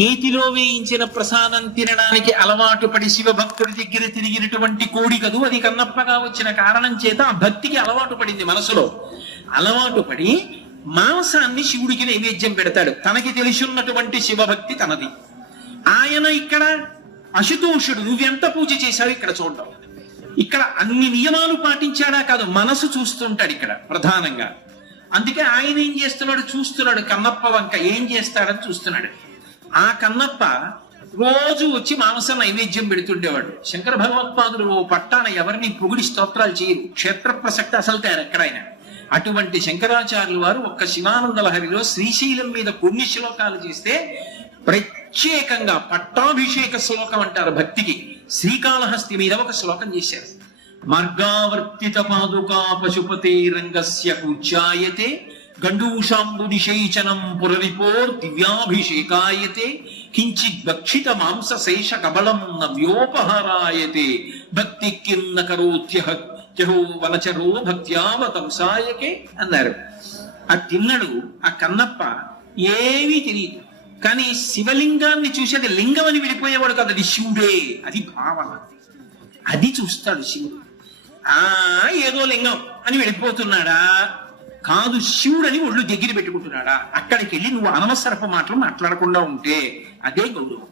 నీతిలో వేయించిన ప్రసాదం తినడానికి అలవాటు పడి శివభక్తుడి దగ్గర తిరిగినటువంటి కోడి కదూ అది కన్నప్పగా వచ్చిన కారణం చేత ఆ భక్తికి అలవాటు పడింది మనసులో అలవాటు పడి మాంసాన్ని శివుడికి నైవేద్యం పెడతాడు తనకి తెలిసినటువంటి శివభక్తి తనది ఆయన ఇక్కడ అశుతోషుడు నువ్వెంత పూజ చేశావు ఇక్కడ చూడటం ఇక్కడ అన్ని నియమాలు పాటించాడా కాదు మనసు చూస్తుంటాడు ఇక్కడ ప్రధానంగా అందుకే ఆయన ఏం చేస్తున్నాడు చూస్తున్నాడు కన్నప్ప వంక ఏం చేస్తాడని చూస్తున్నాడు ఆ కన్నప్ప రోజు వచ్చి మాంస నైవేద్యం పెడుతుండేవాడు శంకర భగవత్పాదులు ఓ పట్టాన ఎవరిని పొగిడి స్తోత్రాలు చేయరు క్షేత్ర ప్రసక్తి అసలు ఎక్కడైనా అటువంటి శంకరాచార్యులు వారు ఒక్క శివానంద లహరిలో శ్రీశైలం మీద కొన్ని శ్లోకాలు చేస్తే ప్రత్యేకంగా పట్టాభిషేక శ్లోకం అంటారు భక్తికి శ్రీకాళహస్తి మీద ఒక శ్లోకం చేశారు మార్గావర్తిత పాదుకా పశుపతి రంగస్య కూర్చాయతే కండూషాంబునిషేచనం పురరిపోర్ దివ్యాభిషేకాయతే కించిత్ భక్షిత శేష కబలం నవ్యోపహారాయతే భక్తి కిన్న కరోత్యహ త్యహో వలచరో భక్త్యావతంసాయకే అన్నారు ఆ తిన్నడు ఆ కన్నప్ప ఏమీ తెలియదు కానీ శివలింగాన్ని చూసి అది లింగం అని విడిపోయేవాడు కదా అది శివుడే అది భావన అది చూస్తాడు శివుడు ఆ ఏదో లింగం అని వెళ్ళిపోతున్నాడా కాదు శివుడని ఒళ్ళు దగ్గర పెట్టుకుంటున్నాడా అక్కడికి వెళ్ళి నువ్వు అనవసరపు మాటలు మాట్లాడకుండా ఉంటే అదే గౌరవం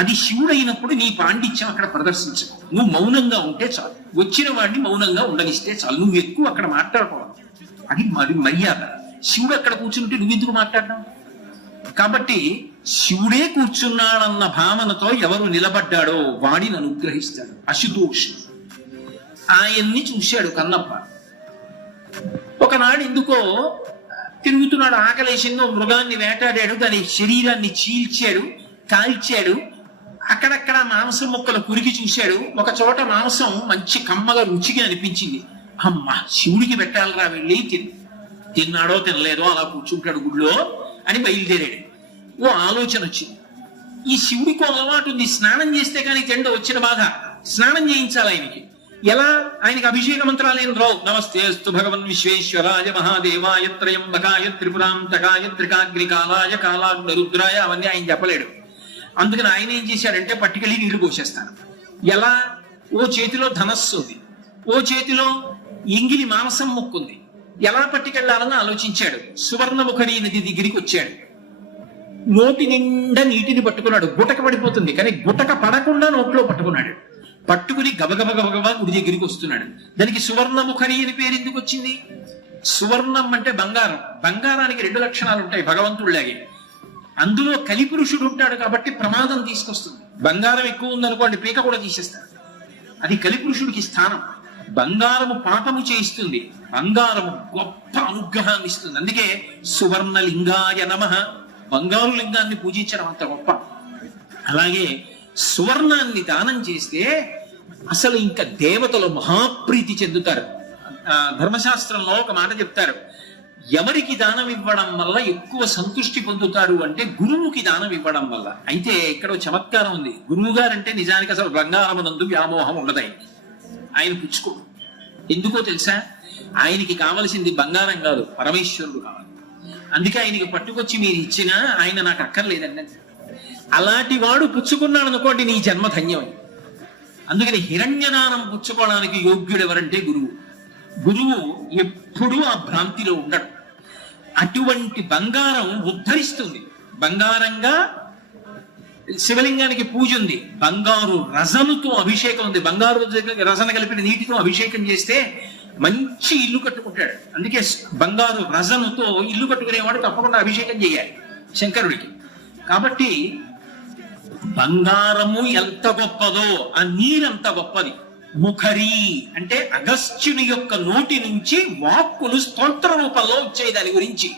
అది శివుడైనప్పుడు నీ పాండిత్యం అక్కడ ప్రదర్శించు నువ్వు మౌనంగా ఉంటే చాలు వచ్చిన వాడిని మౌనంగా ఉండనిస్తే చాలు నువ్వు ఎక్కువ అక్కడ మాట్లాడుకోవాలి అది మరి మర్యాద శివుడు అక్కడ కూర్చుంటే నువ్వు ఎందుకు మాట్లాడడం కాబట్టి శివుడే కూర్చున్నాడన్న భావనతో ఎవరు నిలబడ్డాడో వాడిని అనుగ్రహిస్తాడు అశుతోషుడు ఆయన్ని చూశాడు కన్నప్ప ఒకనాడు ఎందుకో తిరుగుతున్నాడు ఆకలేసిందో మృగాన్ని వేటాడాడు దాని శరీరాన్ని చీల్చాడు కాల్చాడు అక్కడక్కడ మాంసం ముక్కలు కురికి చూశాడు ఒక చోట మాంసం మంచి కమ్మగా రుచిగా అనిపించింది అమ్మ శివుడికి పెట్టాలరా వెళ్ళి తిని తిన్నాడో తినలేదో అలా కూర్చుంటాడు గుడిలో అని బయలుదేరాడు ఓ ఆలోచన వచ్చింది ఈ శివుడికి అలవాటు ఉంది స్నానం చేస్తే కానీ తిండ వచ్చిన బాధ స్నానం చేయించాలి ఆయనకి ఎలా ఆయనకి అభిషేక నమస్తే అస్తు భగవన్ విశ్వేశ్వరాయ మహాదేవాయ త్రయంబకాయ త్రిపురాంతకాయ త్రికాగ్రికాలాయ కాలాగ్న రుద్రాయ అవన్నీ ఆయన చెప్పలేడు అందుకని ఆయన ఏం చేశాడంటే పట్టుకెళ్ళి నీళ్లు పోసేస్తాను ఎలా ఓ చేతిలో ధనస్సు ఉంది ఓ చేతిలో ఇంగిలి మాంసం ముక్కుంది ఎలా పట్టుకెళ్లాలని ఆలోచించాడు సువర్ణముఖరి నది దగ్గరికి వచ్చాడు నోటి నిండా నీటిని పట్టుకున్నాడు గుటక పడిపోతుంది కానీ గుటక పడకుండా నోట్లో పట్టుకున్నాడు పట్టుకుని గబగబ గబగబా గుడి దగ్గరికి వస్తున్నాడు దానికి సువర్ణముఖరి అని పేరు ఎందుకు వచ్చింది సువర్ణం అంటే బంగారం బంగారానికి రెండు లక్షణాలు ఉంటాయి భగవంతుడిలాగే అందులో పురుషుడు ఉంటాడు కాబట్టి ప్రమాదం తీసుకొస్తుంది బంగారం ఎక్కువ ఉందనుకోండి పీక కూడా తీసేస్తాడు అది కలి పురుషుడికి స్థానం బంగారము పాపము చేయిస్తుంది బంగారము గొప్ప అనుగ్రహాన్ని ఇస్తుంది అందుకే సువర్ణ లింగాయ నమ బంగారు లింగాన్ని పూజించడం అంత గొప్ప అలాగే సువర్ణాన్ని దానం చేస్తే అసలు ఇంకా దేవతలు మహాప్రీతి చెందుతారు ధర్మశాస్త్రంలో ఒక మాట చెప్తారు ఎవరికి దానం ఇవ్వడం వల్ల ఎక్కువ సంతృష్టి పొందుతారు అంటే గురువుకి దానం ఇవ్వడం వల్ల అయితే ఇక్కడ చమత్కారం ఉంది గురువు గారంటే నిజానికి అసలు బంగారమునందు వ్యామోహం ఉండదు ఆయన పుచ్చుకో ఎందుకో తెలుసా ఆయనకి కావలసింది బంగారం కాదు పరమేశ్వరుడు కావాలి అందుకే ఆయనకి పట్టుకొచ్చి మీరు ఇచ్చినా ఆయన నాకు అక్కర్లేదండి అలాంటి వాడు పుచ్చుకున్నాడు అనుకోండి నీ జన్మ ధన్యమే అందుకని హిరణ్యనానం పుచ్చుకోవడానికి యోగ్యుడు ఎవరంటే గురువు గురువు ఎప్పుడూ ఆ భ్రాంతిలో ఉండడు అటువంటి బంగారం ఉద్ధరిస్తుంది బంగారంగా శివలింగానికి పూజ ఉంది బంగారు రసముతో అభిషేకం ఉంది బంగారు రసన కలిపిన నీటితో అభిషేకం చేస్తే మంచి ఇల్లు కట్టుకుంటాడు అందుకే బంగారు రజనుతో ఇల్లు కట్టుకునేవాడు తప్పకుండా అభిషేకం చేయాలి శంకరుడికి కాబట్టి బంగారము ఎంత గొప్పదో ఆ నీరెంత గొప్పది ముఖరి అంటే అగస్త్యుని యొక్క నోటి నుంచి వాక్కులు స్తోత్ర రూపంలో వచ్చాయి దాని గురించి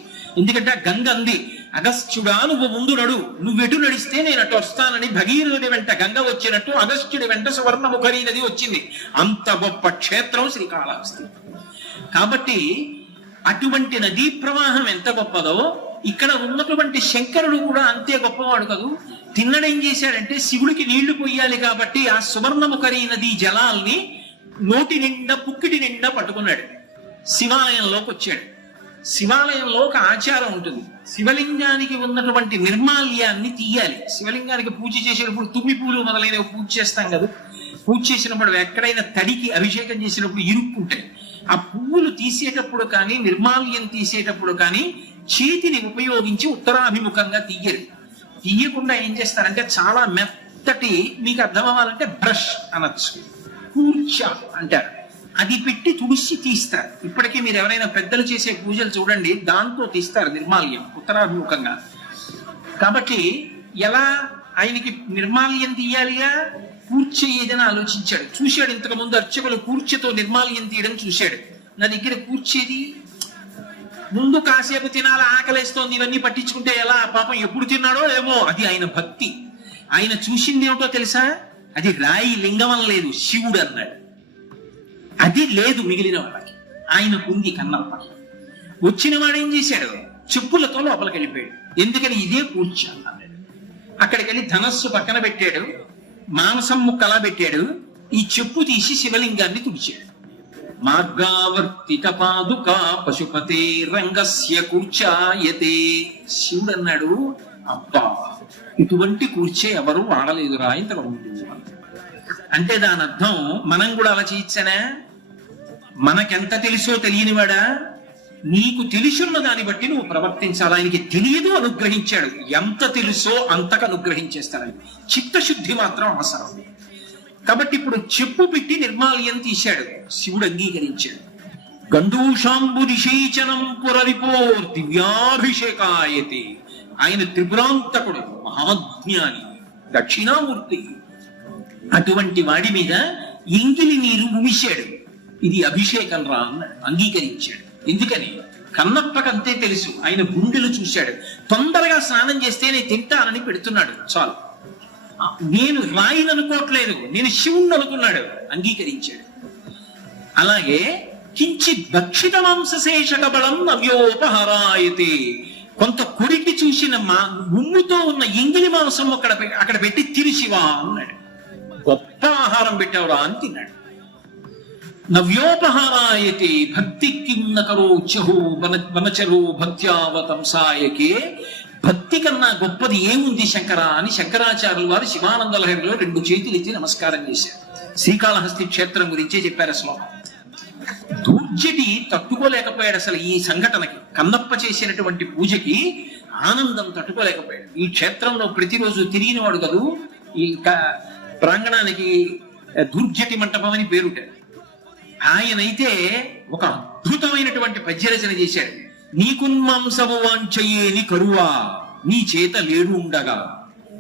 ఎందుకంటే గంగ అంది అగస్త్యుడా నువ్వు ముందు నడు నువ్వు ఎటు నడిస్తే నేను అటు వస్తానని భగీరథుని వెంట గంగ వచ్చినట్టు అగస్త్యుడి వెంట సువర్ణ ముఖరి నది వచ్చింది అంత గొప్ప క్షేత్రం శ్రీకాళహస్తి కాబట్టి అటువంటి నదీ ప్రవాహం ఎంత గొప్పదో ఇక్కడ ఉన్నటువంటి శంకరుడు కూడా అంతే గొప్పవాడు కదూ తినడం ఏం చేశాడంటే శివుడికి నీళ్లు పోయాలి కాబట్టి ఆ సువర్ణముఖరి నది జలాల్ని నోటి నిండా పుక్కిటి నిండా పట్టుకున్నాడు శివాలయంలోకి వచ్చాడు శివాలయంలో ఒక ఆచారం ఉంటుంది శివలింగానికి ఉన్నటువంటి నిర్మాల్యాన్ని తీయాలి శివలింగానికి పూజ చేసేటప్పుడు తుమ్మి పూలు మొదలైనవి పూజ చేస్తాం కదా పూజ చేసినప్పుడు ఎక్కడైనా తడికి అభిషేకం చేసినప్పుడు ఇరుక్కుంటాయి ఆ పువ్వులు తీసేటప్పుడు కానీ నిర్మాల్యం తీసేటప్పుడు కానీ చేతిని ఉపయోగించి ఉత్తరాభిముఖంగా తీయాలి తీయకుండా ఏం చేస్తారంటే చాలా మెత్తటి మీకు అర్థం అవ్వాలంటే బ్రష్ అనొచ్చు కూర్చ అంటారు అది పెట్టి తుడిచి తీస్తారు ఇప్పటికీ మీరు ఎవరైనా పెద్దలు చేసే పూజలు చూడండి దాంతో తీస్తారు నిర్మాల్యం ఉత్తరాభిముఖంగా కాబట్టి ఎలా ఆయనకి నిర్మాల్యం తీయాలిగా కూర్చే ఏదైనా ఆలోచించాడు చూశాడు ఇంతకుముందు అర్చకులు కూర్చతో నిర్మాల్యం తీయడం చూశాడు నా దగ్గర కూర్చేది ముందు కాసేపు తినాల ఆకలిస్తోంది ఇవన్నీ పట్టించుకుంటే ఎలా పాపం ఎప్పుడు తిన్నాడో ఏమో అది ఆయన భక్తి ఆయన చూసింది ఏమిటో తెలుసా అది రాయి లింగం లేదు శివుడు అన్నాడు అది లేదు మిగిలిన వాళ్ళకి కన్నల కన్నప్ప వచ్చిన వాడు ఏం చేశాడు చెప్పులతో లోపలికి వెళ్ళిపోయాడు ఎందుకని ఇదే పూజ అన్నాడు అక్కడికి వెళ్ళి ధనస్సు పక్కన పెట్టాడు మాంసం ముక్కలా పెట్టాడు ఈ చెప్పు తీసి శివలింగాన్ని తుడిచాడు మార్గావర్తిత పాదుక పశుపతి రంగస్య కూర్చాయతే శివుడు అన్నాడు అబ్బా ఇటువంటి కూర్చే ఎవరు వాడలేదురా ఇంతలో అంటే దాని అర్థం మనం కూడా అలా చేయొచ్చనే మనకెంత తెలుసో తెలియనివాడా నీకు తెలుసున్న దాన్ని బట్టి నువ్వు ప్రవర్తించాలి ఆయనకి తెలియదు అనుగ్రహించాడు ఎంత తెలుసో అంతకు అనుగ్రహించేస్తాడు చిత్తశుద్ధి మాత్రం అవసరం కాబట్టి ఇప్పుడు చెప్పు పెట్టి నిర్మాల్యం తీశాడు శివుడు అంగీకరించాడు గంధూషాంబుదిశేచనం పురరిపో దివ్యాభిషేకాయతే ఆయన త్రిపురాంతకుడు మహాజ్ఞాని దక్షిణామూర్తి అటువంటి వాడి మీద ఎంగిలి నీరు ఉమిశాడు ఇది అభిషేకం రా అంగీకరించాడు ఎందుకని కన్నప్పకంతే తెలుసు ఆయన గుండెలు చూశాడు తొందరగా స్నానం చేస్తే నేను తింటానని పెడుతున్నాడు చాలు నేను రాయిని అనుకోవట్లేదు నేను శివుణ్ణి అనుకున్నాడు అంగీకరించాడు అలాగే కించిత్ దక్షిణ వంశశేషక బలం నవ్యోపహరాయతే కొంత కొరికి చూసిన మా ఉమ్ముతో ఉన్న ఇంగిలి మాంసం అక్కడ అక్కడ పెట్టి తిరిశివా అన్నాడు గొప్ప ఆహారం పెట్టావురా అని తిన్నాడు నవ్యోపహారాయతి భక్తి కిం నకరోచ్యహో వనచరో భక్త్యావతంసాయకే భక్తి కన్నా గొప్పది ఏముంది శంకర అని శంకరాచార్యులు వారు శివానంద లహరిలో రెండు చేతులు ఇచ్చి నమస్కారం చేశారు శ్రీకాళహస్తి క్షేత్రం గురించే చెప్పారు శ్లోకం దూర్జటి తట్టుకోలేకపోయాడు అసలు ఈ సంఘటనకి కన్నప్ప చేసినటువంటి పూజకి ఆనందం తట్టుకోలేకపోయాడు ఈ క్షేత్రంలో ప్రతిరోజు తిరిగినవాడు కదూ ఈ ప్రాంగణానికి దుర్జటి మంటపం అని పేరుంటాడు ఆయనైతే ఒక అద్భుతమైనటువంటి పద్యరచన చేశాడు నీకున్మాంసము వాంచయ్యేని కరువా నీ చేత లేడు ఉండగా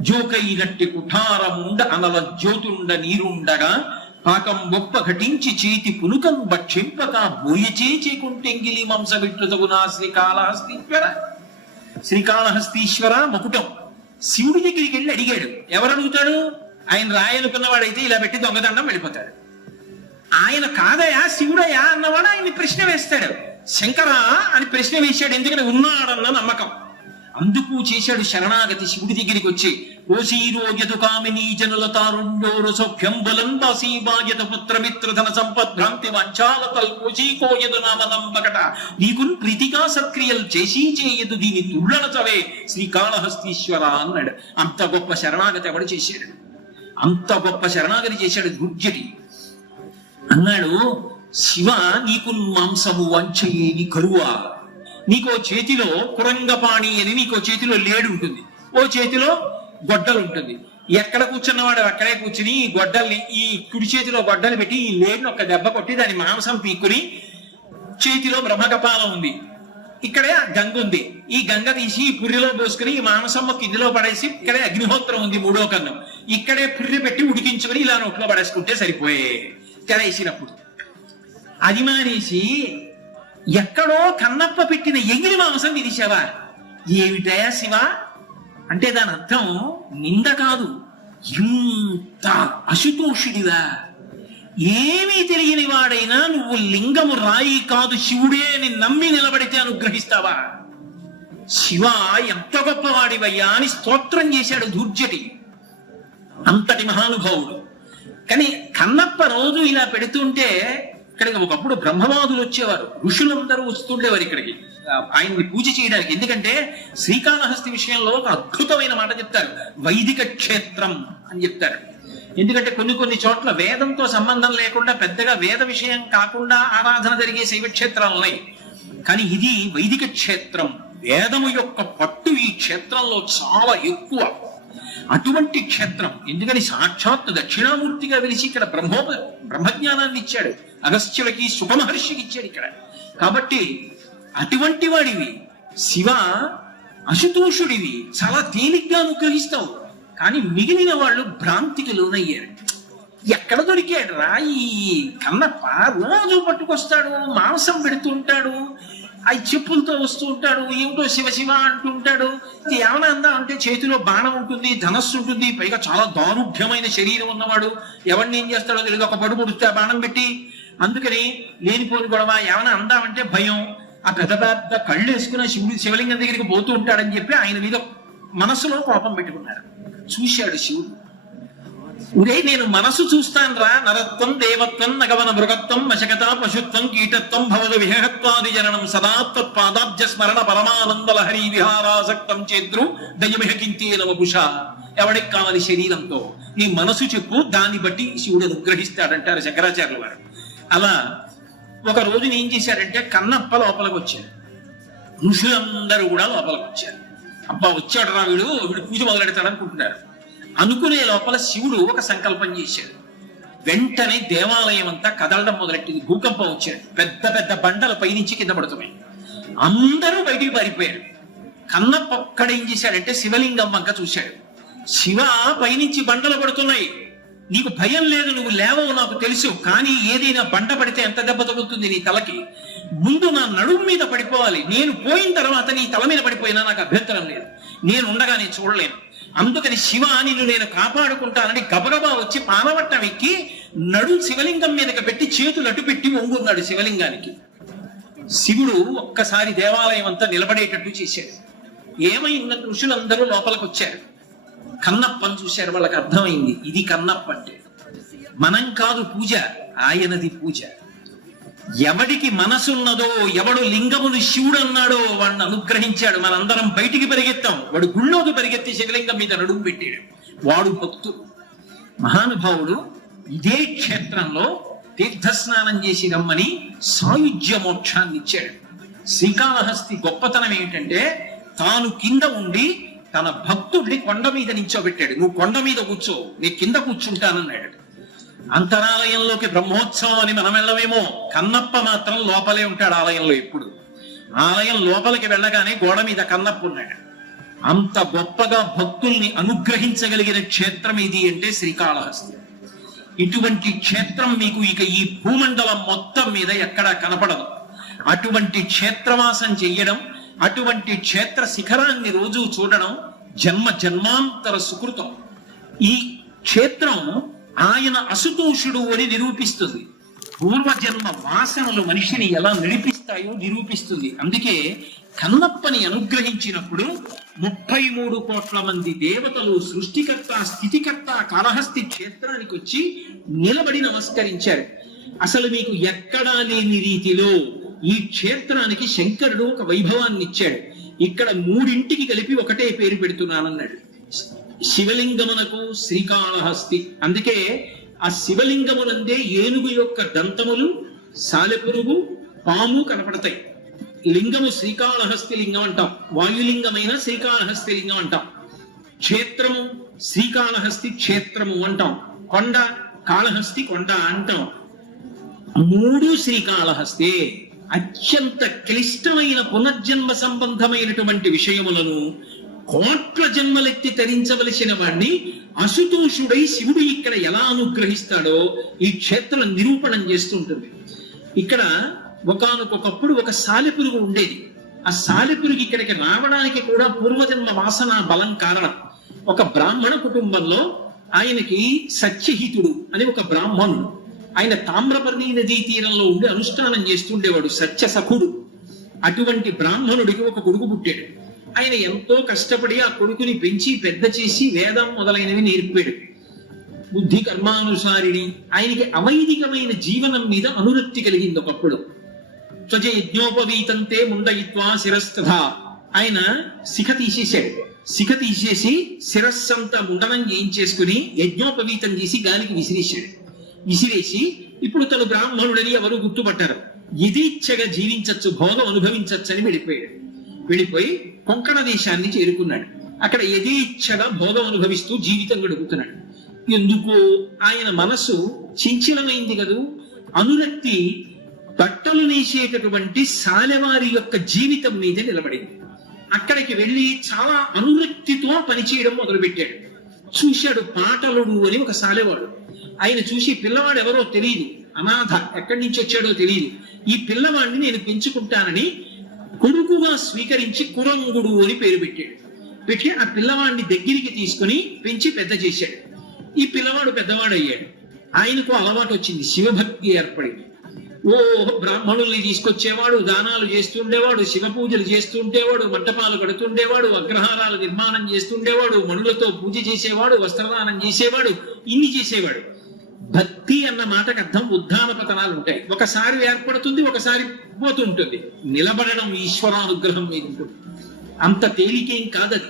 జోకైనట్టి కుఠారముండ అనల జ్యోతుండ నీరుండగా పాకం గొప్ప ఘటించి చేతి పునుకం భక్షింపక బోయ చేకుంటెంగిలి మంసవిట్టుతగునా శ్రీకాళహస్తీశ్వర శ్రీకాళహస్తీశ్వర మకుటం శివుడి దగ్గరికి వెళ్ళి అడిగాడు ఎవరు అడుగుతాడు ఆయన రాయనుకున్నవాడైతే ఇలా పెట్టి దొంగదండం వెళ్ళిపోతాడు ఆయన కాదయా శివుడయా అన్నవాడు ఆయన్ని ప్రశ్న వేస్తాడు శంకరా అని ప్రశ్న వేశాడు ఎందుకని ఉన్నాడన్న నమ్మకం అందుకు చేశాడు శరణాగతి శివుడి దగ్గరికి వచ్చి ఓశీరోగ్యతు కామినీ జనుల తారుణ్యోరు సౌఖ్యం బలం దాసీవాయత పుత్రమిత్రధన సంపద్భ్రాంతి వంచాలతల్ కోశీకోయదు నామనంబకట నీకున్ ప్రీతిగా సత్క్రియలు చేసి చేయదు దీని చవే శ్రీకాళహస్తీశ్వర అన్నాడు అంత గొప్ప శరణాగతి ఎవడు చేశాడు అంత గొప్ప శరణాగతి చేశాడు గుర్జటి అన్నాడు శివ నీకు మాంసము వంచయేని కరువ నీకో చేతిలో కురంగపాణి అని నీకో చేతిలో లేడు ఉంటుంది ఓ చేతిలో గొడ్డలు ఉంటుంది ఎక్కడ కూర్చున్నవాడు అక్కడే కూర్చుని ఈ గొడ్డల్ని ఈ కుడి చేతిలో గొడ్డలు పెట్టి ఈ లేడుని ఒక దెబ్బ కొట్టి దాని మాంసం పీక్కుని చేతిలో బ్రహ్మకపాలం ఉంది ఇక్కడే గంగ ఉంది ఈ గంగ తీసి ఈ పుర్రిలో పోసుకుని ఈ మాంసం కిందిలో పడేసి ఇక్కడే అగ్నిహోత్రం ఉంది మూడో కన్నం ఇక్కడే పుర్రి పెట్టి ఉడికించుకుని ఇలా నోట్లో పడేసుకుంటే సరిపోయే తెరేసినప్పుడు అది మానేసి ఎక్కడో కన్నప్ప పెట్టిన ఎగిరి మాంసం ఇది ఏమిటయా శివ అంటే దాని అర్థం నింద కాదు ఇంత అశుతోషుడివా ఏమీ తెలియని వాడైనా నువ్వు లింగము రాయి కాదు శివుడే అని నమ్మి నిలబడితే అనుగ్రహిస్తావా శివ ఎంత గొప్పవాడివయ్యా అని స్తోత్రం చేశాడు దుర్జటి అంతటి మహానుభావుడు కానీ కన్నప్ప రోజు ఇలా పెడుతుంటే ఇక్కడికి ఒకప్పుడు బ్రహ్మవాదులు వచ్చేవారు ఋషులందరూ వస్తుండేవారు ఇక్కడికి ఆయన్ని పూజ చేయడానికి ఎందుకంటే శ్రీకాళహస్తి విషయంలో ఒక అద్భుతమైన మాట చెప్తారు వైదిక క్షేత్రం అని చెప్తారు ఎందుకంటే కొన్ని కొన్ని చోట్ల వేదంతో సంబంధం లేకుండా పెద్దగా వేద విషయం కాకుండా ఆరాధన జరిగే క్షేత్రాలు ఉన్నాయి కానీ ఇది వైదిక క్షేత్రం వేదము యొక్క పట్టు ఈ క్షేత్రంలో చాలా ఎక్కువ అటువంటి క్షేత్రం ఎందుకని సాక్షాత్తు దక్షిణామూర్తిగా వెలిసి ఇక్కడ బ్రహ్మో బ్రహ్మజ్ఞానాన్ని ఇచ్చాడు అగస్త్యులకి సుఖమహర్షికి ఇచ్చాడు ఇక్కడ కాబట్టి అటువంటి వాడివి శివ అశుతోషుడివి చాలా తేలిగ్గా అనుగ్రహిస్తావు కానీ మిగిలిన వాళ్ళు భ్రాంతికి లోనయ్యారు ఎక్కడ దొరికాడు రా ఈ కన్నప్ప రోజు పట్టుకొస్తాడు మాంసం పెడుతుంటాడు అవి చెప్పులతో వస్తూ ఉంటాడు ఏమిటో శివ శివ అంటూ ఉంటాడు ఏమైనా అందా అంటే చేతిలో బాణం ఉంటుంది ధనస్సు ఉంటుంది పైగా చాలా దారుఢ్యమైన శరీరం ఉన్నవాడు ఎవరిని ఏం చేస్తాడో తెలియదు ఒక పడు పొడుస్తే బాణం పెట్టి అందుకని లేనిపోని గొడవ ఏమైనా అంటే భయం ఆ పెద్ద పెద్ద కళ్ళు వేసుకున్న శివుడు శివలింగం దగ్గరికి పోతూ ఉంటాడని చెప్పి ఆయన మీద మనస్సులో కోపం పెట్టుకున్నారు చూశాడు శివుడు ఉరే నేను మనసు చూస్తాను రా నరత్వం దేవత్వం నగవన మృగత్వం మశకత పశుత్వం కీటత్వం భవన విహత్వాది జననం సదాత్వత్పాదాబ్జ స్మరణ పరమానంద లహరి విహారాసక్తం చేద్రు దయమిహ కింతే నమభుష ఎవడికి కావాలి శరీరంతో నీ మనసు చెప్పు దాన్ని బట్టి శివుడు అనుగ్రహిస్తాడంటారు శంకరాచార్యుల వారు అలా ఒక రోజు ఏం చేశాడంటే కన్నప్ప లోపలికి వచ్చాడు ఋషులందరూ కూడా లోపలికి వచ్చారు అబ్బా వచ్చాడు రా వీడు వీడు పూజ మొదలెడతాడు అనుకుంటున్నారు అనుకునే లోపల శివుడు ఒక సంకల్పం చేశాడు వెంటనే దేవాలయం అంతా కదలడం మొదలెట్టింది భూకంపం వచ్చాడు పెద్ద పెద్ద బండల పైనుంచి కింద పడుతున్నాయి అందరూ బయటికి పారిపోయారు పక్కడ ఏం చేశాడంటే శివలింగం వంక చూశాడు శివ పైనుంచి బండలు పడుతున్నాయి నీకు భయం లేదు నువ్వు లేవవు నాకు తెలుసు కానీ ఏదైనా బండ పడితే ఎంత దెబ్బ తగులుతుంది నీ తలకి ముందు నా నడుము మీద పడిపోవాలి నేను పోయిన తర్వాత నీ తల మీద పడిపోయినా నాకు అభ్యంతరం లేదు నేను ఉండగా నేను చూడలేను అందుకని శివ నిన్ను నేను కాపాడుకుంటానని గబగబా వచ్చి పానవట్టం ఎక్కి నడు శివలింగం మీదకి పెట్టి చేతులు అటు పెట్టి ఒంగున్నాడు శివలింగానికి శివుడు ఒక్కసారి దేవాలయం అంతా నిలబడేటట్టు చేశాడు ఏమైంద ఋషులందరూ లోపలికి వచ్చారు కన్నప్పని చూశారు వాళ్ళకి అర్థమైంది ఇది కన్నప్ప అంటే మనం కాదు పూజ ఆయనది పూజ ఎవడికి మనసున్నదో ఎవడు లింగమును శివుడు అన్నాడో వాడిని అనుగ్రహించాడు మనందరం బయటికి పరిగెత్తాం వాడు గుళ్ళోకి పరిగెత్తి శివలింగం మీద నడుము పెట్టాడు వాడు భక్తుడు మహానుభావుడు ఇదే క్షేత్రంలో తీర్థస్నానం చేసి రమ్మని సాయుధ్య మోక్షాన్ని ఇచ్చాడు శ్రీకాళహస్తి గొప్పతనం ఏంటంటే తాను కింద ఉండి తన భక్తుడిని కొండ మీద నించోబెట్టాడు నువ్వు కొండ మీద కూర్చో నీ కింద కూర్చుంటానన్నాడు అంతరాలయంలోకి బ్రహ్మోత్సవం అని మనం వెళ్ళవేమో కన్నప్ప మాత్రం లోపలే ఉంటాడు ఆలయంలో ఎప్పుడు ఆలయం లోపలికి వెళ్ళగానే గోడ మీద కన్నప్ప ఉన్నాడు అంత గొప్పగా భక్తుల్ని అనుగ్రహించగలిగిన క్షేత్రం ఇది అంటే శ్రీకాళహస్తి ఇటువంటి క్షేత్రం మీకు ఇక ఈ భూమండలం మొత్తం మీద ఎక్కడా కనపడదు అటువంటి క్షేత్రవాసం చెయ్యడం అటువంటి క్షేత్ర శిఖరాన్ని రోజు చూడడం జన్మ జన్మాంతర సుకృతం ఈ క్షేత్రం ఆయన అసుతోషుడు అని నిరూపిస్తుంది పూర్వజన్మ వాసనలు మనిషిని ఎలా నడిపిస్తాయో నిరూపిస్తుంది అందుకే కన్నప్పని అనుగ్రహించినప్పుడు ముప్పై మూడు కోట్ల మంది దేవతలు సృష్టికర్త స్థితికర్త కాళహస్తి క్షేత్రానికి వచ్చి నిలబడి నమస్కరించారు అసలు మీకు ఎక్కడా లేని రీతిలో ఈ క్షేత్రానికి శంకరుడు ఒక వైభవాన్ని ఇచ్చాడు ఇక్కడ మూడింటికి కలిపి ఒకటే పేరు పెడుతున్నానన్నాడు శివలింగమునకు శ్రీకాళహస్తి అందుకే ఆ శివలింగమునందే ఏనుగు యొక్క దంతములు సాలెపురుగు పాము కనపడతాయి లింగము శ్రీకాళహస్తి లింగం అంటాం వాయులింగమైన శ్రీకాళహస్తి లింగం అంటాం క్షేత్రము శ్రీకాళహస్తి క్షేత్రము అంటాం కొండ కాళహస్తి కొండ అంటాం మూడు శ్రీకాళహస్తే అత్యంత క్లిష్టమైన పునర్జన్మ సంబంధమైనటువంటి విషయములను కోట్ల జన్మలెత్తి తరించవలసిన వాడిని అశుతోషుడై శివుడు ఇక్కడ ఎలా అనుగ్రహిస్తాడో ఈ క్షేత్రం నిరూపణం చేస్తుంటుంది ఇక్కడ ఒకనకొకప్పుడు ఒక సాలెపురుగు ఉండేది ఆ సాలెపురుగు ఇక్కడికి రావడానికి కూడా పూర్వజన్మ వాసన బలం కారణం ఒక బ్రాహ్మణ కుటుంబంలో ఆయనకి సత్యహితుడు అని ఒక బ్రాహ్మణుడు ఆయన తామ్రపర్ణి నదీ తీరంలో ఉండి అనుష్ఠానం చేస్తుండేవాడు సత్య సఖుడు అటువంటి బ్రాహ్మణుడికి ఒక కొడుకు పుట్టాడు ఆయన ఎంతో కష్టపడి ఆ కొడుకుని పెంచి పెద్ద చేసి వేదం మొదలైనవి నేర్పాడు బుద్ధి కర్మానుసారిణి ఆయనకి అవైదికమైన జీవనం మీద అనురక్తి కలిగింది ఒకప్పుడు త్వజ యజ్ఞోపవీతంతే ముండయిత్వా శిరస్తథ ఆయన శిఖ తీసేశాడు శిఖ తీసేసి శిరస్సంతా ముండనం చేయించేసుకుని యజ్ఞోపవీతం చేసి గాలికి విసిరేశాడు విసిరేసి ఇప్పుడు తను బ్రాహ్మణుడని ఎవరు గుర్తుపట్టారు యథేచ్ఛగా జీవించచ్చు భోగం అనుభవించవచ్చు అని వెళ్ళిపోయాడు వెళ్ళిపోయి కొంకణ దేశాన్ని చేరుకున్నాడు అక్కడ యథేచ్ఛగా భోగం అనుభవిస్తూ జీవితం గడుపుతున్నాడు ఎందుకు ఆయన మనసు చించలమైంది కదూ అనురక్తి బట్టలు నేసేటటువంటి సాలెవారి యొక్క జీవితం మీద నిలబడింది అక్కడికి వెళ్ళి చాలా అనురక్తితో పనిచేయడం మొదలుపెట్టాడు చూశాడు పాటలుడు అని ఒక సాలెవాడు ఆయన చూసి పిల్లవాడు ఎవరో తెలియదు అనాథ ఎక్కడి నుంచి వచ్చాడో తెలియదు ఈ పిల్లవాడిని నేను పెంచుకుంటానని కొడుకుగా స్వీకరించి కురంగుడు అని పేరు పెట్టాడు పెట్టి ఆ పిల్లవాడిని దగ్గరికి తీసుకుని పెంచి పెద్ద చేశాడు ఈ పిల్లవాడు పెద్దవాడు అయ్యాడు ఆయనకు అలవాటు వచ్చింది శివభక్తి ఏర్పడింది ఓ బ్రాహ్మణుల్ని తీసుకొచ్చేవాడు దానాలు చేస్తుండేవాడు శివ పూజలు చేస్తుండేవాడు మంటపాలు కడుతుండేవాడు అగ్రహారాలు నిర్మాణం చేస్తుండేవాడు మనులతో పూజ చేసేవాడు వస్త్రదానం చేసేవాడు ఇన్ని చేసేవాడు భక్తి అన్న మాటకు అర్థం ఉద్ధాన పతనాలు ఉంటాయి ఒకసారి ఏర్పడుతుంది ఒకసారి పోతుంటుంది నిలబడడం ఈశ్వరానుగ్రహం మీద ఉంటుంది అంత తేలికేం కాదది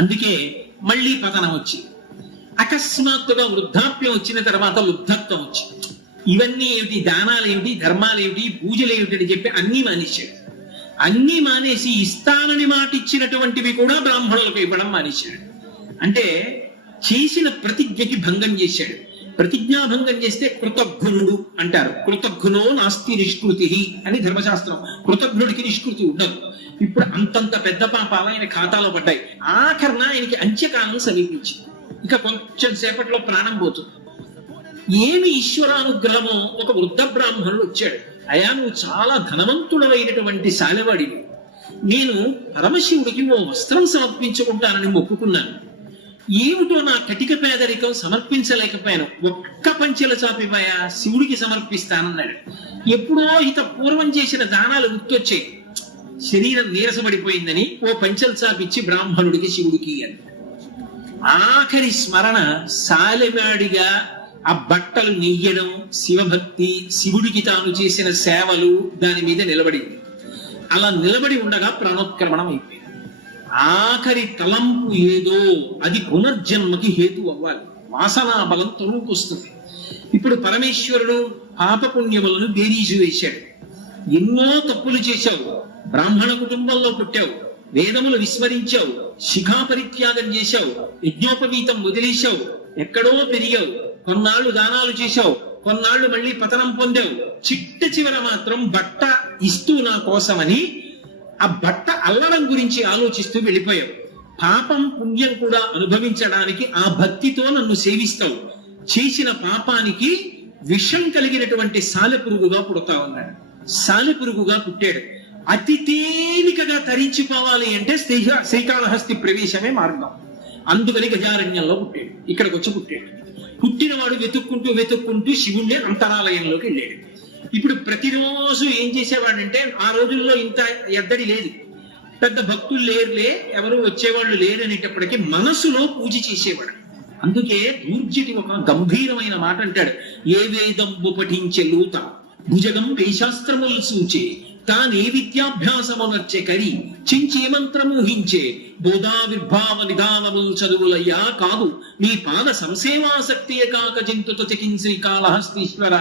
అందుకే మళ్ళీ పతనం వచ్చి అకస్మాత్తుగా వృద్ధాప్యం వచ్చిన తర్వాత వృద్ధత్వం వచ్చి ఇవన్నీ ఏమిటి దానాలు ఏమిటి ధర్మాలు ఏమిటి పూజలు ఏమిటి అని చెప్పి అన్నీ మానేశాడు అన్నీ మానేసి ఇస్తానని మాట ఇచ్చినటువంటివి కూడా బ్రాహ్మణులకు ఇవ్వడం మానేశాడు అంటే చేసిన ప్రతిజ్ఞకి భంగం చేశాడు ప్రతిజ్ఞాభంగం చేస్తే కృతజ్ఞుడు అంటారు కృతజ్ఞో నాస్తి నిష్కృతి అని ధర్మశాస్త్రం కృతజ్ఞుడికి నిష్కృతి ఉండదు ఇప్పుడు అంతంత పెద్ద పాపాలు ఆయన ఖాతాలో పడ్డాయి ఆఖరణ ఆయనకి అంత్యకాలం సమీపించింది ఇక కొంచెం సేపట్లో ప్రాణం పోతుంది ఏమి ఈశ్వరానుగ్రహమో ఒక వృద్ధ బ్రాహ్మణుడు వచ్చాడు అయా నువ్వు చాలా ధనవంతుడైనటువంటి శాలవాడివి నేను పరమశివుడికి ఓ వస్త్రం సమర్పించుకుంటానని మొక్కుకున్నాను ఏమిటో నా కటిక పేదరికం సమర్పించలేకపోయాను ఒక్క పంచెల చాపిపోయా శివుడికి సమర్పిస్తానన్నాడు ఎప్పుడో ఇత పూర్వం చేసిన దానాలు గుర్తొచ్చాయి శరీరం నీరసపడిపోయిందని ఓ పంచెల చాపిచ్చి బ్రాహ్మణుడికి శివుడికి అని ఆఖరి స్మరణ సాలెవాడిగా ఆ బట్టలు నెయ్యడం శివభక్తి శివుడికి తాను చేసిన సేవలు దాని మీద నిలబడింది అలా నిలబడి ఉండగా ప్రాణోత్క్రమణం అయిపోయింది ఆఖరి తలంపు ఏదో అది పునర్జన్మకి హేతు అవ్వాలి వాసనా బలం తొలుకొస్తుంది ఇప్పుడు పరమేశ్వరుడు పాపపుణ్యములను బేరీజు వేశాడు ఎన్నో తప్పులు చేశావు బ్రాహ్మణ కుటుంబంలో పుట్టావు వేదములు విస్మరించావు శిఖా పరిత్యాగం చేశావు యజ్ఞోపవీతం వదిలేశావు ఎక్కడో పెరిగావు కొన్నాళ్ళు దానాలు చేశావు కొన్నాళ్ళు మళ్ళీ పతనం పొందావు చిట్ట చివర మాత్రం బట్ట ఇస్తూ నా కోసమని ఆ బట్ట అల్లడం గురించి ఆలోచిస్తూ వెళ్ళిపోయావు పాపం పుణ్యం కూడా అనుభవించడానికి ఆ భక్తితో నన్ను సేవిస్తావు చేసిన పాపానికి విషం కలిగినటువంటి సాలెపురుగుగా పుడతా ఉన్నాడు సాలెపురుగుగా పుట్టాడు అతి తేలికగా తరించిపోవాలి అంటే శ్రీహ శ్రీకాళహస్తి ప్రవేశమే మార్గం అందుకని గజారణ్యంలో పుట్టాడు ఇక్కడికి వచ్చి పుట్టాడు పుట్టినవాడు వెతుక్కుంటూ వెతుక్కుంటూ శివుణ్ణి అంతరాలయంలోకి వెళ్ళాడు ఇప్పుడు ప్రతిరోజు ఏం చేసేవాడంటే ఆ రోజుల్లో ఇంత ఎద్దడి లేదు పెద్ద భక్తులు లేరులే ఎవరు వచ్చేవాళ్ళు లేరు అనేటప్పటికీ మనసులో పూజ చేసేవాడు అందుకే దూర్జటి ఒక గంభీరమైన మాట అంటాడు ఏ వేదంబు పఠించే లూత భుజగం వేశాస్త్రములు సూచే తానే విద్యాభ్యాసమునర్చే కరి చించే మంత్రమూహించే బోధావిర్భావ నిదానముల్ చదువులయ్యా కాదు నీ పాద సంసేవాసక్తియే కాక జంతుత చికిన్ కాళహస్తీశ్వర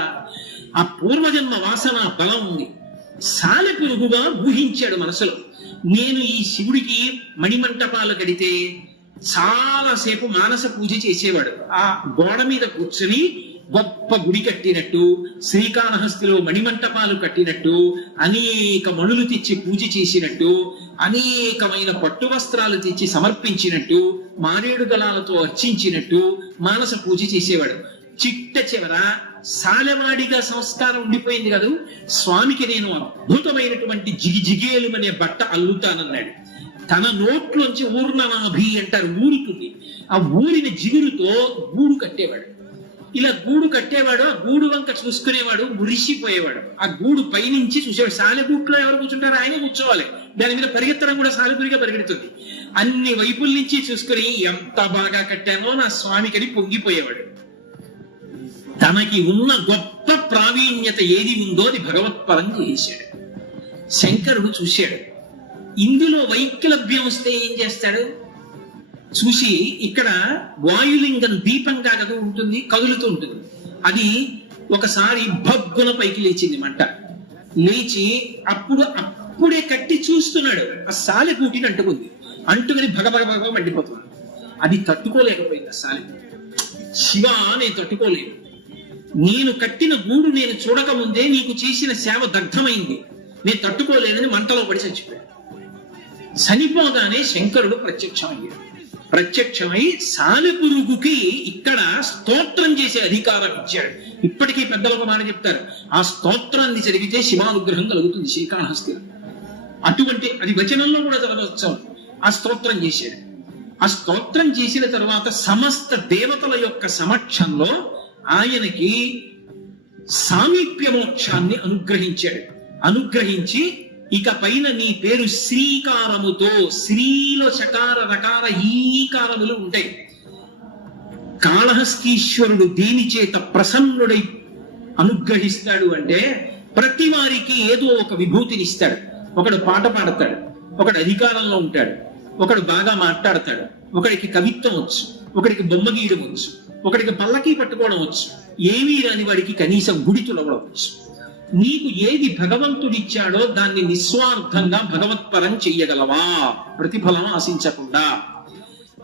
ఆ పూర్వజన్మ వాసన బలం ఉంది సాలె ఊహించాడు మనసులో నేను ఈ శివుడికి మణిమంటపాలు కడితే చాలాసేపు మానస పూజ చేసేవాడు ఆ గోడ మీద కూర్చుని గొప్ప గుడి కట్టినట్టు శ్రీకాళహస్తిలో మణిమంటపాలు కట్టినట్టు అనేక మణులు తెచ్చి పూజ చేసినట్టు అనేకమైన పట్టు వస్త్రాలు తెచ్చి సమర్పించినట్టు మారేడు దళాలతో అర్చించినట్టు మానస పూజ చేసేవాడు చిట్ట చివర సాలెవాడిగా సంస్కారం ఉండిపోయింది కదా స్వామికి నేను అద్భుతమైనటువంటి జిగిజిగేలు అనే బట్ట అల్లుతానన్నాడు తన నోట్లోంచి ఊర్ణనాభి అంటారు ఊరుతుంది ఆ ఊరిని జిగురుతో గూడు కట్టేవాడు ఇలా గూడు కట్టేవాడు ఆ గూడు వంక చూసుకునేవాడు మురిసిపోయేవాడు ఆ గూడు పైనుంచి చూసేవాడు సాలెగూట్లో ఎవరు కూర్చుంటారో ఆయనే కూర్చోవాలి దాని మీద పరిగెత్తడం కూడా సాలెపురిగా పరిగెడుతుంది అన్ని వైపుల నుంచి చూసుకుని ఎంత బాగా కట్టానో నా స్వామికని పొంగిపోయేవాడు తనకి ఉన్న గొప్ప ప్రావీణ్యత ఏది ఉందో అది భగవత్పరంగా చేశాడు శంకరుడు చూశాడు ఇందులో వైక్లభ్యం వస్తే ఏం చేస్తాడు చూసి ఇక్కడ వాయులింగం దీపంగా కదా ఉంటుంది కదులుతూ ఉంటుంది అది ఒకసారి భగ్గుల పైకి లేచింది మంట లేచి అప్పుడు అప్పుడే కట్టి చూస్తున్నాడు ఆ సాలె పూటిని అంటుకుంది అంటుకుని భగభగ భగ మండిపోతున్నాడు అది తట్టుకోలేకపోయింది ఆ సాలి శివ నేను తట్టుకోలేదు నేను కట్టిన గూడు నేను చూడక ముందే నీకు చేసిన సేవ దగ్ధమైంది నేను తట్టుకోలేనని మంటలో పడి చచ్చిపోయాడు చనిపోగానే శంకరుడు ప్రత్యక్షమయ్యాడు ప్రత్యక్షమై పురుగుకి ఇక్కడ స్తోత్రం చేసే అధికారం ఇచ్చాడు ఇప్పటికీ ఒక మాట చెప్తారు ఆ స్తోత్రాన్ని జరిగితే శివానుగ్రహం కలుగుతుంది శ్రీకాళహస్తి అటువంటి అది వచనంలో కూడా చదవచ్చు ఆ స్తోత్రం చేశాడు ఆ స్తోత్రం చేసిన తర్వాత సమస్త దేవతల యొక్క సమక్షంలో ఆయనకి సామీప్య మోక్షాన్ని అనుగ్రహించాడు అనుగ్రహించి ఇక పైన నీ పేరు శ్రీకారముతో శ్రీలో చకార రకార ఈకారములు ఉంటాయి కాళహస్తీశ్వరుడు దేని చేత ప్రసన్నుడై అనుగ్రహిస్తాడు అంటే ప్రతి వారికి ఏదో ఒక విభూతిని ఇస్తాడు ఒకడు పాట పాడతాడు ఒకడు అధికారంలో ఉంటాడు ఒకడు బాగా మాట్లాడతాడు ఒకడికి కవిత్వం వచ్చు ఒకడికి బొమ్మ గీయడం వచ్చు ఒకడికి పల్లకి పట్టుకోవడం వచ్చు ఏమీ రాని వాడికి కనీసం గుడి తులవడవచ్చు వచ్చు నీకు ఏది భగవంతుడిచ్చాడో దాన్ని నిస్వార్థంగా భగవత్పరం చెయ్యగలవా ప్రతిఫలం ఆశించకుండా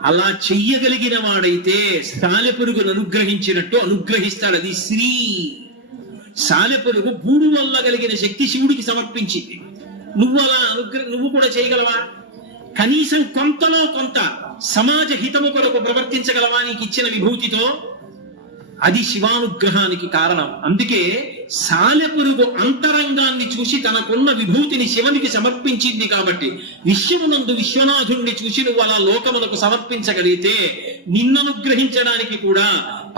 అలా చెయ్యగలిగిన వాడైతే సాలెపురుగును అనుగ్రహించినట్టు అనుగ్రహిస్తాడు అది శ్రీ సాలెపురుగు పూడు వల్ల కలిగిన శక్తి శివుడికి సమర్పించింది నువ్వు అలా అనుగ్రహ నువ్వు కూడా చేయగలవా కనీసం కొంతలో కొంత సమాజ హితము కొరకు ప్రవర్తించగలవానికి ఇచ్చిన విభూతితో అది శివానుగ్రహానికి కారణం అందుకే సాలెపురుగు అంతరంగాన్ని చూసి తనకున్న విభూతిని శివునికి సమర్పించింది కాబట్టి విశ్వమునందు విశ్వనాథుణ్ణి చూసి నువ్వు అలా లోకములకు సమర్పించగలిగితే నిన్ననుగ్రహించడానికి కూడా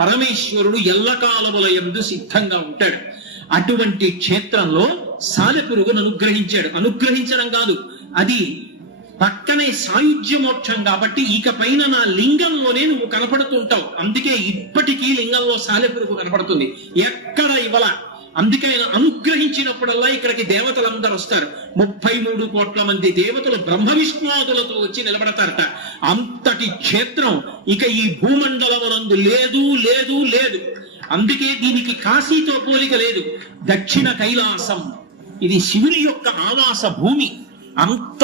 పరమేశ్వరుడు ఎల్లకాలముల ఎందు సిద్ధంగా ఉంటాడు అటువంటి క్షేత్రంలో సాలెపురుగును అనుగ్రహించాడు అనుగ్రహించడం కాదు అది పక్కనే సాయుధ్య మోక్షం కాబట్టి ఇక పైన నా లింగంలోనే నువ్వు కనపడుతుంటావు అందుకే ఇప్పటికీ లింగంలో సాలెపురుగు కనపడుతుంది ఎక్కడ ఇవ్వాల అందుకే ఆయన అనుగ్రహించినప్పుడల్లా ఇక్కడికి దేవతలందరూ వస్తారు ముప్పై మూడు కోట్ల మంది దేవతలు బ్రహ్మ విష్ణువాదులతో వచ్చి నిలబడతారట అంతటి క్షేత్రం ఇక ఈ భూమండలం లేదు లేదు లేదు అందుకే దీనికి కాశీతో పోలిక లేదు దక్షిణ కైలాసం ఇది శివుని యొక్క ఆవాస భూమి అంత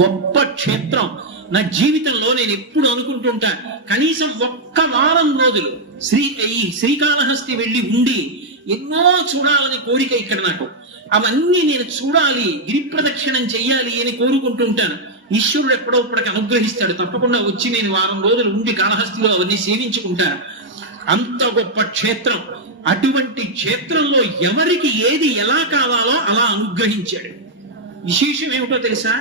గొప్ప క్షేత్రం నా జీవితంలో నేను ఎప్పుడు అనుకుంటుంటా కనీసం ఒక్క వారం రోజులు శ్రీ ఈ శ్రీకాళహస్తి వెళ్ళి ఉండి ఎన్నో చూడాలని కోరిక ఇక్కడ నాకు అవన్నీ నేను చూడాలి గిరి ప్రదక్షిణం చెయ్యాలి అని కోరుకుంటుంటాను ఈశ్వరుడు ఎప్పుడో ఇప్పటికి అనుగ్రహిస్తాడు తప్పకుండా వచ్చి నేను వారం రోజులు ఉండి కాళహస్తిలో అవన్నీ సేవించుకుంటాను అంత గొప్ప క్షేత్రం అటువంటి క్షేత్రంలో ఎవరికి ఏది ఎలా కావాలో అలా అనుగ్రహించాడు విశేషం ఏమిటో తెలుసా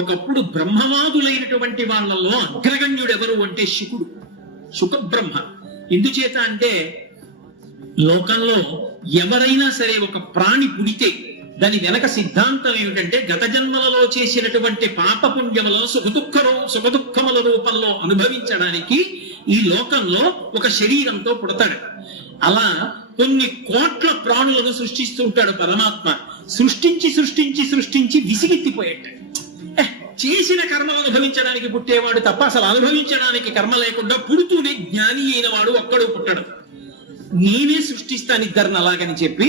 ఒకప్పుడు బ్రహ్మవాదులైనటువంటి వాళ్ళలో అగ్రగణ్యుడు ఎవరు అంటే శుకుడు సుఖబ్రహ్మ ఎందుచేత అంటే లోకంలో ఎవరైనా సరే ఒక ప్రాణి పుడితే దాని వెనక సిద్ధాంతం ఏమిటంటే గత జన్మలలో చేసినటువంటి పాపపుణ్యములను సుఖదుఖ సుఖదుఖముల రూపంలో అనుభవించడానికి ఈ లోకంలో ఒక శరీరంతో పుడతాడు అలా కొన్ని కోట్ల ప్రాణులను సృష్టిస్తుంటాడు పరమాత్మ సృష్టించి సృష్టించి సృష్టించి విసిగెత్తిపోయేట చేసిన కర్మలు అనుభవించడానికి పుట్టేవాడు తప్ప అసలు అనుభవించడానికి కర్మ లేకుండా పుడుతూనే జ్ఞాని అయిన వాడు ఒక్కడు పుట్టడు నేనే సృష్టిస్తాను ఇద్దరిని అలాగని చెప్పి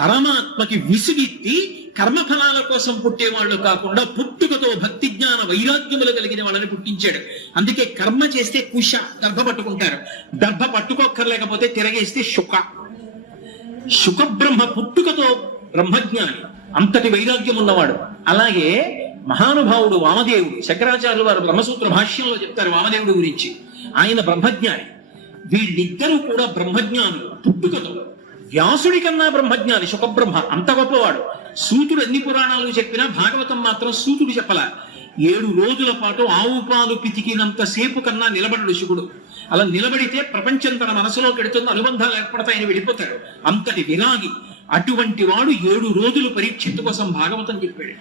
పరమాత్మకి విసుగెత్తి కర్మఫలాల కోసం పుట్టేవాళ్ళు కాకుండా పుట్టుకతో భక్తి జ్ఞాన వైరాగ్యములు కలిగిన వాళ్ళని పుట్టించాడు అందుకే కర్మ చేస్తే కుష దర్భ పట్టుకుంటారు దర్భ పట్టుకోక్కర్లేకపోతే తిరగేస్తే శుక శుక బ్రహ్మ పుట్టుకతో బ్రహ్మజ్ఞాని అంతటి వైరాగ్యం ఉన్నవాడు అలాగే మహానుభావుడు వామదేవుడు శంకరాచార్యులు వారు బ్రహ్మసూత్ర భాష్యంలో చెప్తారు వామదేవుడి గురించి ఆయన బ్రహ్మజ్ఞాని వీళ్ళిద్దరూ కూడా బ్రహ్మజ్ఞానులు పుట్టుకతో వ్యాసుడి కన్నా బ్రహ్మజ్ఞాని శుకబ్రహ్మ అంత గొప్పవాడు సూతుడు ఎన్ని పురాణాలు చెప్పినా భాగవతం మాత్రం సూతుడు చెప్పల ఏడు రోజుల పాటు ఆవు పాలు పితికినంత సేపు కన్నా నిలబడడు శివుడు అలా నిలబడితే ప్రపంచం తన మనసులో పెడుతున్న అనుబంధాలు ఏర్పడతాయని వెళ్ళిపోతాడు అంతటి విరాగి అటువంటి వాడు ఏడు రోజులు పరీక్షిత్తు కోసం భాగవతం చెప్పాడు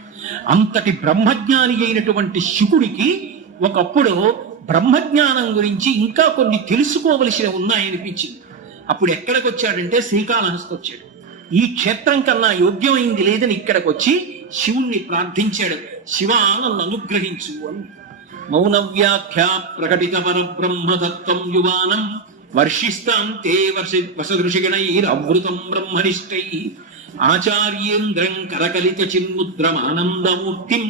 అంతటి బ్రహ్మజ్ఞాని అయినటువంటి శుకుడికి ఒకప్పుడు బ్రహ్మజ్ఞానం గురించి ఇంకా కొన్ని తెలుసుకోవలసినవి ఉన్నాయనిపించింది అప్పుడు ఎక్కడికి వచ్చాడంటే శ్రీకాళహస్తి వచ్చాడు ఈ క్షేత్రం కన్నా యోగ్యమైంది లేదని ఇక్కడికి వచ్చి శివుణ్ణి ప్రార్థించాడు శివ నన్ను అనుగ్రహించు అని మౌన వ్యాఖ్య ప్రకటిత బ్రహ్మదత్తం యువానం వర్షిస్తాం తే వర్ష అవృతం బ్రహ్మనిష్టై ఆచార్యేంద్రం కరకలిత చిన్ముద్రం ఆనందమూర్తిం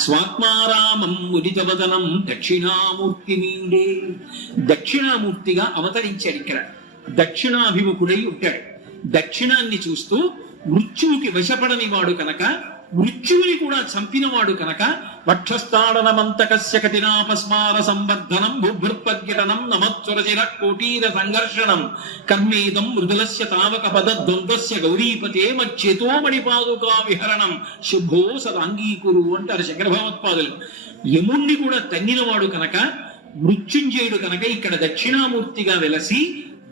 స్వాత్మారామం ఉదితవదనం దక్షిణామూర్తి నీండే దక్షిణామూర్తిగా అవతరించాడు ఇక్కడ దక్షిణాభిముఖుడై ఉంటాడు దక్షిణాన్ని చూస్తూ మృత్యువుకి వాడు కనుక మృత్యువుని కూడా చంపినవాడు కనుక వక్షస్థాడనమంతకస్య కఠినాపస్మార సంవర్ధనం భూభృత్పర్యటనం నమత్సురచిర కోటీర సంఘర్షణం కర్మేదం మృదులస్య తావక పద ద్వంద్వస్య గౌరీపతే మచ్చేతో మణిపాదుకా విహరణం శుభో సదాంగీకురు అంటారు శంకర భగవత్పాదులు యముణ్ణి కూడా తన్నినవాడు కనుక మృత్యుంజయుడు కనుక ఇక్కడ దక్షిణామూర్తిగా వెలసి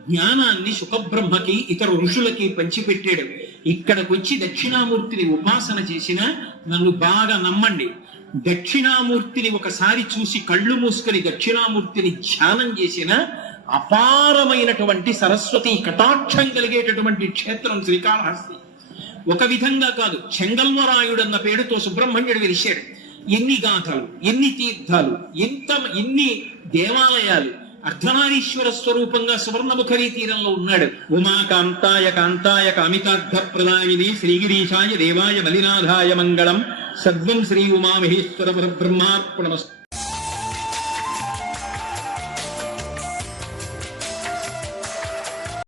జ్ఞానాన్ని సుఖబ్రహ్మకి ఇతర ఋషులకి పంచిపెట్టాడు ఇక్కడికొచ్చి దక్షిణామూర్తిని ఉపాసన చేసిన నన్ను బాగా నమ్మండి దక్షిణామూర్తిని ఒకసారి చూసి కళ్ళు మూసుకొని దక్షిణామూర్తిని ధ్యానం చేసిన అపారమైనటువంటి సరస్వతి కటాక్షం కలిగేటటువంటి క్షేత్రం శ్రీకాళహస్తి ఒక విధంగా కాదు చెంగల్మరాయుడు అన్న పేరుతో సుబ్రహ్మణ్యుడు విరిశాడు ఎన్ని గాథలు ఎన్ని తీర్థాలు ఎంత ఎన్ని దేవాలయాలు అర్ధనారీశ్వర స్వరూపంగా సువర్ణముఖరీ తీరంలో ఉన్నాడు ఉమా కాంతాయ కాంతాయ కామితార్థ ప్రదాయిని శ్రీగిరీశాయ దేవాయ మలినాథాయ మంగళం సర్వం శ్రీ ఉమామహేశ్వర బ్రహ్మార్పణమస్తు